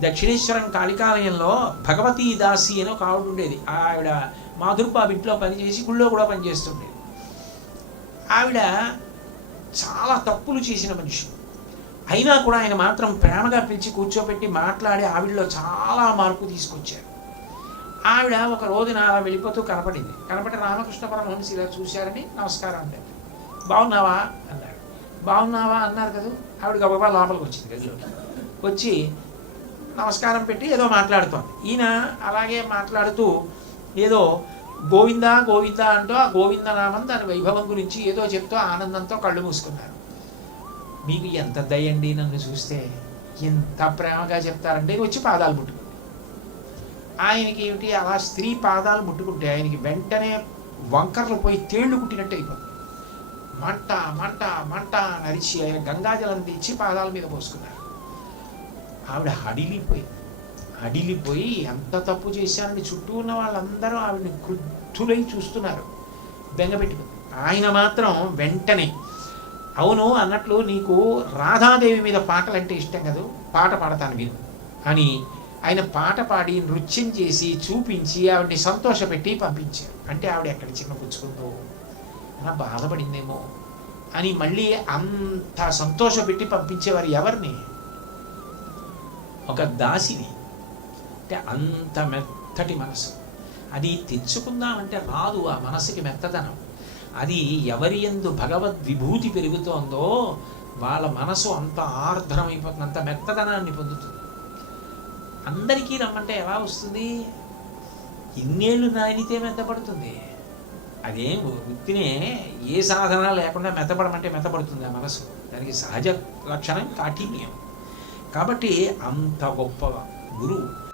దక్షిణేశ్వరం కాళికాలయంలో భగవతీ దాసి అని ఒక ఆవిడ ఉండేది. ఆవిడ మాధుర్బాబు ఇంట్లో పనిచేసి గుళ్ళో కూడా పనిచేస్తుండేది ఆవిడ చాలా తప్పులు చేసిన మనిషి. అయినా కూడా ఆయన మాత్రం ప్రేమగా పిలిచి కూర్చోబెట్టి మాట్లాడి ఆవిడలో చాలా మార్పు తీసుకొచ్చారు. ఆవిడ ఒక రోజున అలా వెళ్ళిపోతూ కనపడింది. కనపడి రామకృష్ణ పరమహంస ఇలా చూశారని నమస్కారం అంటే బాగున్నావా? అన్నారు. బాగున్నావా? అన్నారు కదా. ఆవిడ గబగబా లోపలికి వచ్చింది. గదిలోకి వచ్చి నమస్కారం పెట్టి ఏదో మాట్లాడుతోంది. ఈయన అలాగే మాట్లాడుతూ ఏదో గోవిందా గోవిందా అంటూ ఆ గోవింద నామం దాని వైభవం గురించి ఏదో చెప్తూ ఆనందంతో కళ్ళు మూసుకున్నారు. మీకు ఎంత దయండి నన్ను చూస్తే? ఎంత ప్రేమగా చెప్తారంటే వచ్చి పాదాలు ముట్టుకుంది ఆయనకి ఏమిటి? అలా స్త్రీ పాదాలు ముట్టుకుంటే ఆయనకి వెంటనే వంకర్లు పోయి తేళ్ళు కుట్టినట్టు అయిపోతుంది మంట మంట మంట అని అరిచి ఆయన గంగాజలం తెచ్చి పాదాల మీద పోసుకున్నారు. ఆవిడ హడిలిపోయింది అడిలిపోయి ఎంత తప్పు చేశారని చుట్టూ ఉన్న వాళ్ళందరూ ఆవిడని క్రుద్ధులై చూస్తున్నారు. బెంగపెట్టుకుంది ఆయన మాత్రం వెంటనే అవును అన్నట్లు నీకు రాధాదేవి మీద పాటలు అంటే ఇష్టం కదా? పాట పాడతాను మీరు అని ఆయన పాట పాడి నృత్యం చేసి చూపించి ఆవిడని సంతోషపెట్టి పంపించారు. అంటే ఆవిడ ఎక్కడ చిన్న పుచ్చుకుందో? అలా బాధపడిందేమో అని మళ్ళీ అంత సంతోషపెట్టి పంపించేవారు ఎవరిని? ఒక దాసిని. అంటే అంత మెత్తటి మనసు. అది తెచ్చుకుందామంటే రాదు ఆ మనసుకి మెత్తదనం. అది ఎవరి ఎందు భగవద్ విభూతి పెరుగుతోందో వాళ్ళ మనసు అంత ఆర్ద్రమైపోతుంది అంత మెత్తదనాన్ని పొందుతుంది. అందరికీ రమ్మంటే ఎలా వస్తుంది? ఇన్నేళ్ళు నానితే మెత్తపడుతుంది. అదేం వృత్తినే ఏ సాధన లేకుండా మెత్తపడమంటే మెత్తపడుతుంది ఆ మనసు. దానికి సహజ లక్షణం కాఠిన్యం. కాబట్టి అంత గొప్ప గురువు.